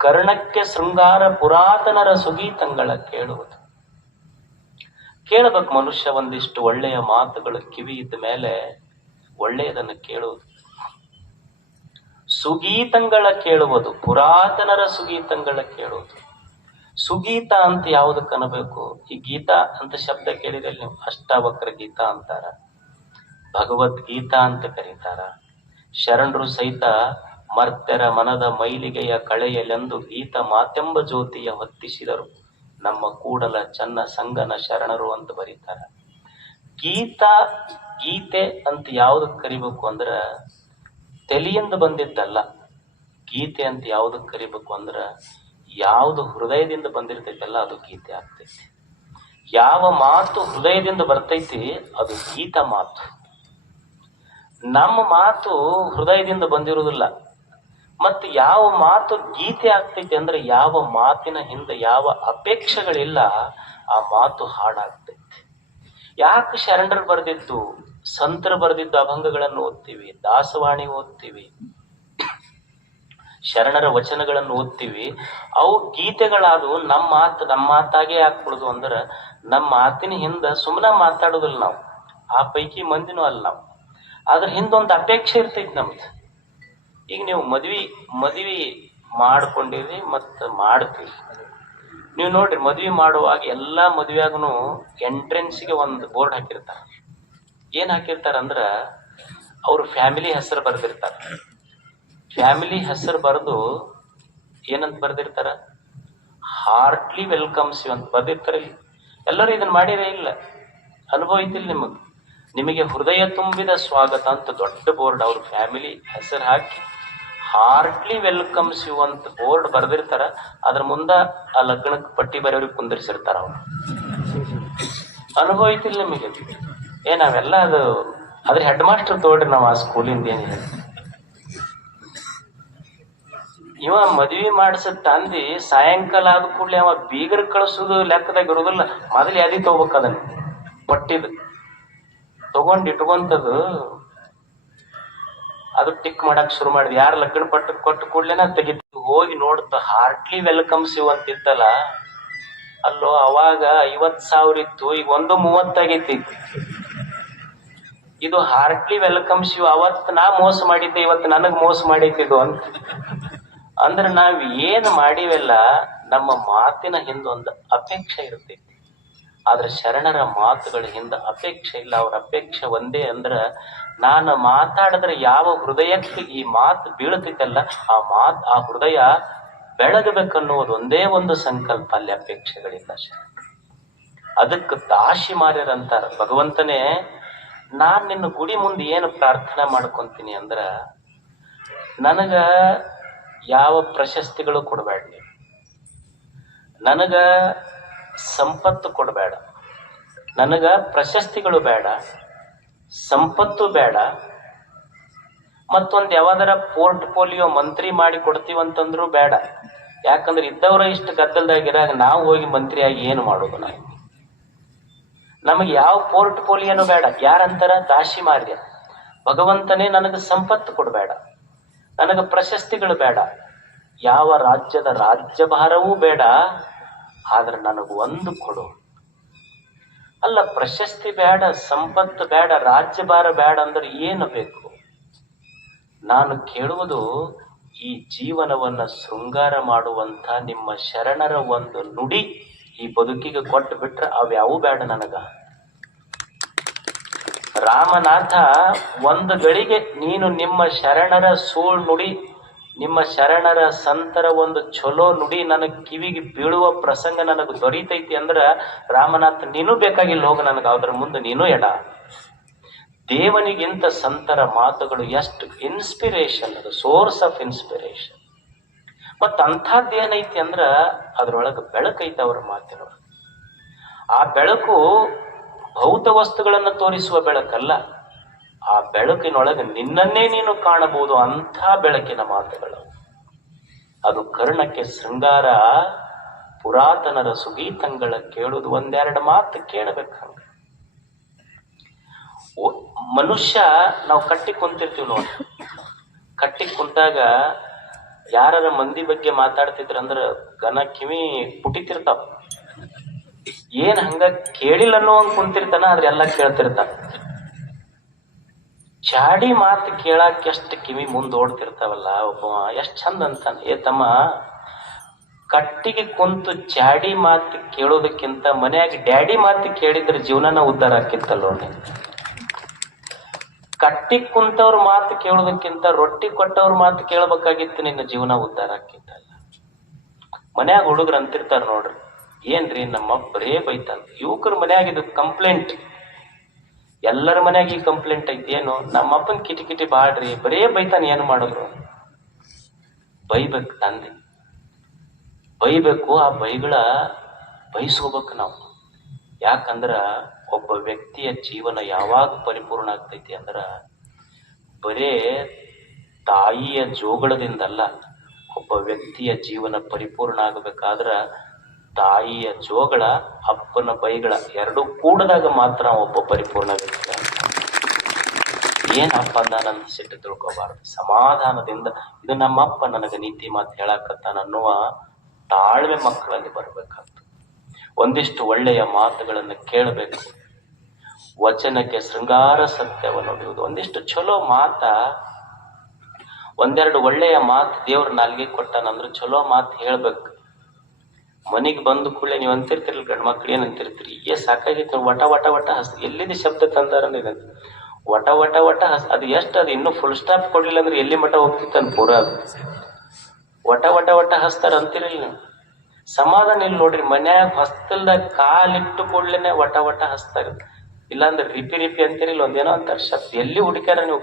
ಕರ್ಣಕ್ಕೆ ಶೃಂಗಾರ ಪುರಾತನರ ಸುಗೀತಂಗಳ ಕೇಳುವುದು. ಕೇಳಬೇಕು ಮನುಷ್ಯ. ಒಂದಿಷ್ಟು ಒಳ್ಳೆಯ ಮಾತುಗಳು ಕಿವಿ ಇದ್ದ ಮೇಲೆ ಒಳ್ಳೆಯದನ್ನು ಕೇಳುವುದು. ಸುಗೀತಂಗಳ ಕೇಳುವುದು, ಪುರಾತನರ ಸುಗೀತಂಗಳ ಕೇಳುವುದು. ಸುಗೀತ ಅಂತ ಯಾವುದಕ್ಕೆ ಅನ್ನಬೇಕು? ಈ ಗೀತಾ ಅಂತ ಶಬ್ದ ಕೇಳಿದ್ರೆ ನೀವು ಅಷ್ಟಾವಕ್ರ ಗೀತಾ ಅಂತಾರ, ಭಗವದ್ಗೀತಾ ಅಂತ ಕರೀತಾರ. ಶರಣರು ಸಹಿತ ಮರ್ತ್ಯರ ಮನದ ಮೈಲಿಗೆಯ ಕಳೆಯಲೆಂದು ಗೀತ ಮಾತೆಂಬ ಜ್ಯೋತಿಯ ಹೊತ್ತಿಸಿದರು ನಮ್ಮ ಕೂಡಲ ಚನ್ನ ಸಂಗನ ಶರಣರು ಅಂತ ಬರೀತಾರ. ಗೀತೆ ಅಂತ ಯಾವ್ದಕ್ ಕರಿಬೇಕು ಅಂದ್ರ ತಲೆಯಿಂದ ಬಂದಿದ್ದಲ್ಲ. ಗೀತೆ ಅಂತ ಯಾವ್ದಕ್ ಕರಿಬೇಕು ಅಂದ್ರ ಯಾವ್ದು ಹೃದಯದಿಂದ ಬಂದಿರ್ತೈತಲ್ಲ ಅದು ಗೀತೆ ಆಗ್ತೈತಿ. ಯಾವ ಮಾತು ಹೃದಯದಿಂದ ಬರ್ತೈತಿ ಅದು ಗೀತ ಮಾತು. ನಮ್ಮ ಮಾತು ಹೃದಯದಿಂದ ಬಂದಿರುವುದಿಲ್ಲ. ಮತ್ತೆ ಯಾವ ಮಾತು ಗೀತೆ ಆಗ್ತೈತಿ ಅಂದ್ರೆ ಯಾವ ಮಾತಿನ ಹಿಂದೆ ಯಾವ ಅಪೇಕ್ಷೆಗಳಿಲ್ಲ ಆ ಮಾತು ಹಾಡಾಗ್ತೈತಿ. ಯಾಕೆ ಶರಣರು ಬರೆದಿದ್ದು, ಸಂತರು ಬರೆದಿದ್ದು ಅಭಂಗಗಳನ್ನು ಓದ್ತೀವಿ, ದಾಸವಾಣಿ ಓದ್ತೀವಿ, ಶರಣರ ವಚನಗಳನ್ನು ಓದ್ತೀವಿ. ಅವು ಗೀತೆಗಳಾದವು. ನಮ್ಮ ಮಾತಾಗೆ ಹಾಕ್ಬಿಡುದು ಅಂದ್ರೆ ನಮ್ಮ ಮಾತಿನ ಹಿಂದ ಸುಮ್ಮನೆ ಮಾತಾಡೋದಿಲ್ಲ ನಾವು. ಆ ಪೈಕಿ ಮಂದಿನೂ ಅಲ್ಲ ನಾವು. ಅದ್ರ ಹಿಂದೊಂದು ಅಪೇಕ್ಷೆ ಇರ್ತೈತಿ ನಮ್ದು. ಈಗ ನೀವು ಮದ್ವಿ ಮಾಡ್ಕೊಂಡಿರಿ ಮತ್ತ ಮಾಡ್ತೀರಿ. ನೀವು ನೋಡ್ರಿ, ಮದ್ವಿ ಮಾಡುವಾಗ ಎಲ್ಲಾ ಮದ್ವೆಯಾಗನು ಎಂಟ್ರೆನ್ಸ್ಗೆ ಒಂದು ಬೋರ್ಡ್ ಹಾಕಿರ್ತಾರ. ಏನ್ ಹಾಕಿರ್ತಾರ ಅಂದ್ರ ಅವ್ರ ಫ್ಯಾಮಿಲಿ ಹೆಸರು ಬರ್ದಿರ್ತಾರ. ಫ್ಯಾಮಿಲಿ ಹೆಸರು ಬರೆದು ಏನಂತ ಬರ್ದಿರ್ತಾರ? ಹಾರ್ಟ್ಲಿ ವೆಲ್ಕಮ್ಸ್ ಯು ಅಂತ ಬರ್ದಿರ್ತಾರ. ಎಲ್ಲರೂ ಇದನ್ನ ಮಾಡಿರೇ ಇಲ್ಲ? ಅನುಭವ ಐತಿಲ್ಲ ನಿಮಗೆ ಹೃದಯ ತುಂಬಿದ ಸ್ವಾಗತ ಅಂತ ದೊಡ್ಡ ಬೋರ್ಡ್ ಅವ್ರ ಫ್ಯಾಮಿಲಿ ಹೆಸರು ಹಾಕಿ ಹಾರ್ಟ್ಲಿ ವೆಲ್ಕಮ್ಸ್ ಯು ಅಂತ ಬೋರ್ಡ್ ಬರ್ದಿರ್ತಾರ. ಅದ್ರ ಮುಂದ ಆ ಲಗ್ನಕ್ಕೆ ಪಟ್ಟಿ ಬರೆಯವ್ರಿಗೆ ಕುಂದಿರ್ಸಿರ್ತಾರ ಅವ್ರು. ಅನುಭವ ಐತಿಲ್ಲ ನಿಮಗೆ? ನಾವೆಲ್ಲ ಅದ್ರ ಹೆಡ್ ಮಾಸ್ಟರ್ ತೋಡ್ರಿ ನಾವು ಆ ಸ್ಕೂಲಿಂದ ಏನಿದೆ. ಇವ ಮದ್ವಿ ಮಾಡಿಸದ್ ತಂದಿ ಸಾಯಂಕಾಲ ಆದ ಕೂಡಲೇ ಅವ ಬೀಗರ್ ಕಳಿಸೋದು ಲೆಕ್ಕದಾಗ ಇರೋದಿಲ್ಲ. ಮೊದಲು ಯಾದಿ ತಗೋಬೇಕ, ಅದನ್ನ ಪಟ್ಟಿದ್ ತಗೊಂಡ್ ಇಟ್ಕೊಂತದ್ದು ಅದು ಟಿಕ್ ಮಾಡಕ್ ಶುರು ಮಾಡಿದ್. ಯಾರು ಲಗ್ನ ಪಟ್ಟ ಕೊಟ್ಟು ಕೂಡ್ಲೇನ ತೆಗಿತು. ಹೋಗಿ ನೋಡ್ತ ಹಾರ್ಟ್ಲಿ ವೆಲ್ಕಮ್ಸ್ ಯು ಅಂತಿತ್ತಲ್ಲ, ಅಲ್ಲೋ ಅವಾಗ 50,000 ಇತ್ತು, ಈಗ 130 ಆಗೈತಿ. ಇದು ಹಾರ್ಟ್ಲಿ ವೆಲ್ಕಮ್ಸ್ ಯು. ಅವತ್ತು ನಾ ಮೋಸ ಮಾಡಿದ್ದೆ, ಇವತ್ತು ನನಗ್ ಮೋಸ ಮಾಡೈತಿದು ಅಂತ. ಅಂದ್ರೆ ನಾವ್ ಏನ್ ಮಾಡಿವೆಲ್ಲ ನಮ್ಮ ಮಾತಿನ ಹಿಂದೊಂದು ಅಪೇಕ್ಷೆ ಇರ್ತೈತಿ. ಆದ್ರೆ ಶರಣರ ಮಾತುಗಳ ಹಿಂದ ಅಪೇಕ್ಷೆ ಇಲ್ಲ. ಅವ್ರ ಅಪೇಕ್ಷೆ ಒಂದೇ ಅಂದ್ರ ನಾನು ಮಾತಾಡಿದ್ರೆ ಯಾವ ಹೃದಯಕ್ಕೆ ಈ ಮಾತು ಬೀಳ್ತೈತಲ್ಲ ಆ ಹೃದಯ ಬೆಳಗಬೇಕನ್ನುವುದು ಒಂದೇ ಒಂದು ಸಂಕಲ್ಪ. ಅಲ್ಲಿ ಅಪೇಕ್ಷೆಗಳಿಲ್ಲ. ಅದಕ್ಕೆ ದಾಶಿ ಮಾರ್ಯರಂತಾರ. ಭಗವಂತನೇ, ನಾನ್ ನಿನ್ನ ಗುಡಿ ಮುಂದೆ ಏನು ಪ್ರಾರ್ಥನೆ ಮಾಡ್ಕೊಂತೀನಿ ಅಂದ್ರ ನನಗ ಯಾವ ಪ್ರಶಸ್ತಿಗಳು ಕೊಡಬೇಡ, ನನಗ ಸಂಪತ್ತು ಕೊಡಬೇಡ, ನನಗ ಪ್ರಶಸ್ತಿಗಳು ಬೇಡ, ಸಂಪತ್ತು ಬೇಡ, ಮತ್ತೊಂದು ಯಾವ್ದಾರ ಪೋರ್ಟ್ಫೋಲಿಯೋ ಮಂತ್ರಿ ಮಾಡಿ ಕೊಡ್ತೀವಂತಂದ್ರು ಬೇಡ. ಯಾಕಂದ್ರೆ ಇದ್ದವ್ರ ಇಷ್ಟು ಗದ್ದಲ್ದಾಗಿರಾಗ ನಾವು ಹೋಗಿ ಮಂತ್ರಿಯಾಗಿ ಏನು ಮಾಡೋದು? ನಮಗೆ ಯಾವ ಪೋರ್ಟ್ಫೋಲಿಯೋನು ಬೇಡ. ಯಾರಂತಾರ? ದಾಶಿ ಮಾರ್ಯ. ಭಗವಂತನೇ, ನನಗೆ ಸಂಪತ್ತು ಕೊಡಬೇಡ, ನನಗೆ ಪ್ರಶಸ್ತಿಗಳು ಬೇಡ, ಯಾವ ರಾಜ್ಯದ ರಾಜ್ಯಭಾರವೂ ಬೇಡ, ಆದ್ರೆ ನನಗೆ ಒಂದು ಕೊಡು. ಅಲ್ಲ, ಪ್ರಶಸ್ತಿ ಬೇಡ, ಸಂಪತ್ತು ಬೇಡ, ರಾಜ್ಯಭಾರ ಬೇಡ ಅಂದ್ರೆ ಏನು ಬೇಕು? ನಾನು ಕೇಳುವುದು ಈ ಜೀವನವನ್ನ ಶೃಂಗಾರ ಮಾಡುವಂತ ನಿಮ್ಮ ಶರಣರ ಒಂದು ನುಡಿ ಈ ಬದುಕಿಗೆ ಕೊಟ್ಟು ಬಿಟ್ರೆ ಅವ್ಯಾವು ಬೇಡ ನನಗ. ರಾಮನಾಥ ಒಂದು ಗಳಿಗೆ ನೀನು ನಿಮ್ಮ ಶರಣರ ಸೂಳ್ ನುಡಿ, ನಿಮ್ಮ ಶರಣರ ಸಂತರ ಒಂದು ಚಲೋ ನುಡಿ ನನಗ್ ಕಿವಿಗೆ ಬೀಳುವ ಪ್ರಸಂಗ ನನಗೆ ದೊರೀತೈತಿ ಅಂದ್ರ ರಾಮನಾಥ ನೀನು ಬೇಕಾಗಿಲ್ಲ, ಹೋಗ ನನಗ ಅದ್ರ ಮುಂದೆ ನೀನು ಎಡ. ದೇವನಿಗಿಂತ ಸಂತರ ಮಾತುಗಳು ಎಷ್ಟು ಇನ್ಸ್ಪಿರೇಷನ್, ಅದು ಸೋರ್ಸ್ ಆಫ್ ಇನ್ಸ್ಪಿರೇಷನ್. ಮತ್ತ ಅಂಥದ್ದೇನೈತಿ ಅಂದ್ರ ಅದ್ರೊಳಗ ಬೆಳಕೈತಿ ಅವ್ರ ಮಾತಿನೊಳಗ. ಆ ಬೆಳಕು ಭೌತ ವಸ್ತುಗಳನ್ನು ತೋರಿಸುವ ಬೆಳಕಲ್ಲ, ಆ ಬೆಳಕಿನೊಳಗೆ ನಿನ್ನನ್ನೇ ನೀನು ಕಾಣಬಹುದು ಅಂಥ ಬೆಳಕಿನ ಮಾತುಗಳು. ಅದು ಕರ್ಣಕ್ಕೆ ಶೃಂಗಾರ, ಪುರಾತನರ ಸುಗೀತಂಗಳ ಕೇಳುವುದು. ಒಂದೆರಡು ಮಾತು ಕೇಳಬೇಕು. ಹಂಗ ಮನುಷ್ಯ ನಾವು ಕಟ್ಟಿ ಕುಂತಿರ್ತೀವಿ ನೋಡಿ, ಕಟ್ಟಿ ಕುಂತಾಗ ಯಾರ ಮಂದಿ ಬಗ್ಗೆ ಮಾತಾಡ್ತಿದ್ರಂದ್ರ ಗನ ಕಿವಿ ಪುಟಿತಿರ್ತಾವ. ಏನ್ ಹಂಗ ಕೇಳಿಲ್ಲ ಅನ್ನೋ ಹಂಗ ಕುಂತಿರ್ತಾನ, ಆದ್ರೆ ಎಲ್ಲ ಕೇಳ್ತಿರ್ತಾನ. ಚಾಡಿ ಮಾತು ಕೇಳಾಕ ಎಷ್ಟು ಕಿವಿ ಮುಂದ್ ಓಡ್ತಿರ್ತಾವಲ್ಲ. ಒಬ್ಬ ಎಷ್ಟ್ ಚಂದ ಅಂತಾನೆ, ಏ ತಮ್ಮ, ಕಟ್ಟಿಗೆ ಕುಂತು ಚಾಡಿ ಮಾತು ಕೇಳೋದಕ್ಕಿಂತ ಮನ್ಯಾಗ ಡ್ಯಾಡಿ ಮಾತು ಕೇಳಿದ್ರೆ ಜೀವನನ ಉದ್ಧಾರ ಆಕಿತ್ತಲ್ಲೋ. ಕಟ್ಟಿ ಕುಂತವ್ರ ಮಾತು ಕೇಳೋದಕ್ಕಿಂತ ರೊಟ್ಟಿ ಕೊಟ್ಟವ್ರ ಮಾತು ಕೇಳಬೇಕಾಗಿತ್ತು, ನಿನ್ನ ಜೀವನ ಉದ್ಧಾರ ಆಕಿತ್ತಲ್ಲ. ಮನ್ಯಾಗ ಹುಡುಗರು ಅಂತಿರ್ತಾರ ನೋಡ್ರಿ, ಏನ್ರಿ ನಮ್ಮ ಬರೇ ಬೈತಾನ. ಯುವಕರ ಮನ್ಯಾಗ ಇದು ಕಂಪ್ಲೇಂಟ್, ಎಲ್ಲರ ಮನ್ಯಾಗ ಈ ಕಂಪ್ಲೇಂಟ್ ಐತಿ. ಏನು, ನಮ್ಮಪ್ಪನ್ ಕಿಟಿ ಕಿಟಿ ಬಾಡ್ರಿ, ಬರೇ ಬೈತಾನ, ಏನ್ ಮಾಡಿದ್ರು. ಬೈಬೇಕು ತಂದೆ, ಬೈಬೇಕು. ಆ ಬೈಗಳ ಬಯಸ್ಕೋಬೇಕು ನಾವು. ಯಾಕಂದ್ರ ಒಬ್ಬ ವ್ಯಕ್ತಿಯ ಜೀವನ ಯಾವಾಗ ಪರಿಪೂರ್ಣ ಆಗ್ತೈತಿ ಅಂದ್ರ ಬರೇ ತಾಯಿಯ ಜೋಗಳದಿಂದಲ್ಲ. ಒಬ್ಬ ವ್ಯಕ್ತಿಯ ಜೀವನ ಪರಿಪೂರ್ಣ ಆಗಬೇಕಾದ್ರ ತಾಯಿಯ ಜೋಗಳ, ಅಪ್ಪನ ಬೈಗಳ ಎರಡೂ ಕೂಡದಾಗ ಮಾತ್ರ ಒಬ್ಬ ಪರಿಪೂರ್ಣ ವ್ಯಕ್ತಿ. ಏನ್ ಅಪ್ಪ ಅಂದ ನನ್ನ ಸಿಟ್ಟು ತಿಳ್ಕೋಬಾರ್ದು, ಸಮಾಧಾನದಿಂದ ಇದು ನಮ್ಮಪ್ಪ ನನಗೆ ನೀತಿ ಮಾತು ಹೇಳಾಕತ್ತಾನ ಅನ್ನುವ ತಾಳ್ಮೆ ಮಕ್ಕಳಲ್ಲಿ ಬರ್ಬೇಕಾಗ್ತದೆ. ಒಂದಿಷ್ಟು ಒಳ್ಳೆಯ ಮಾತುಗಳನ್ನು ಕೇಳಬೇಕು. ವಚನಕ್ಕೆ ಶೃಂಗಾರ ಸತ್ಯವನ್ನು ನುಡಿಯುವುದು. ಒಂದಿಷ್ಟು ಚಲೋ ಮಾತ, ಒಂದೆರಡು ಒಳ್ಳೆಯ ಮಾತು ದೇವ್ರ ನಾಲ್ಗೆ ಕೊಟ್ಟಾನಂದ್ರೆ ಚಲೋ ಮಾತು ಹೇಳ್ಬೇಕು. ಮನಿಗೆ ಬಂದು ಕೂಡಲೇ ನೀವು ಅಂತಿರ್ತಿರಲ್ಲ, ಗಂಡ್ ಮಕ್ಳು ಏನ್ ಅಂತಿರ್ತೀರಿ, ಸಾಕಾಗಿತ್ತು ವಟ ವಟ ವಟ ಹಸ್, ಎಲ್ಲಿದೆ ಶಬ್ದ ತಂದಾರ ವಟ ವಟ ವಟ ಹಸ್. ಅದು ಎಷ್ಟು, ಅದು ಇನ್ನೂ ಫುಲ್ ಸ್ಟಾಪ್ ಕೊಡ್ಲಿಲ್ಲ ಅಂದ್ರೆ ಎಲ್ಲಿ ಮಠ ಹೋಗ್ತಿತ್ತು ಪೂರ. ಅದು ವಟ ವಟ ವಟ ಹಸ್ತಾರ ಅಂತಿರಲ್ಲ ನೀವು. ಸಮಾಧಾನ ಇಲ್ಲಿ ನೋಡ್ರಿ, ಮನ್ಯಾಗ ಹೊಸ್ತಲ್ದಾಗ ಕಾಲಿಟ್ಟು ಕೂಡ್ಲೇನೆ ವಟ ವಟ ಹಸ್ತಾರ. ಇಲ್ಲಾಂದ್ರೆ ರಿಪಿ ರಿಪಿ ಅಂತಿರಿಲ್ಲ, ಒಂದೇನೋ ಅಂತಾರ ಶಬ್ದ. ಎಲ್ಲಿ ಹುಡುಕ್ಯಾರ ನೀವು?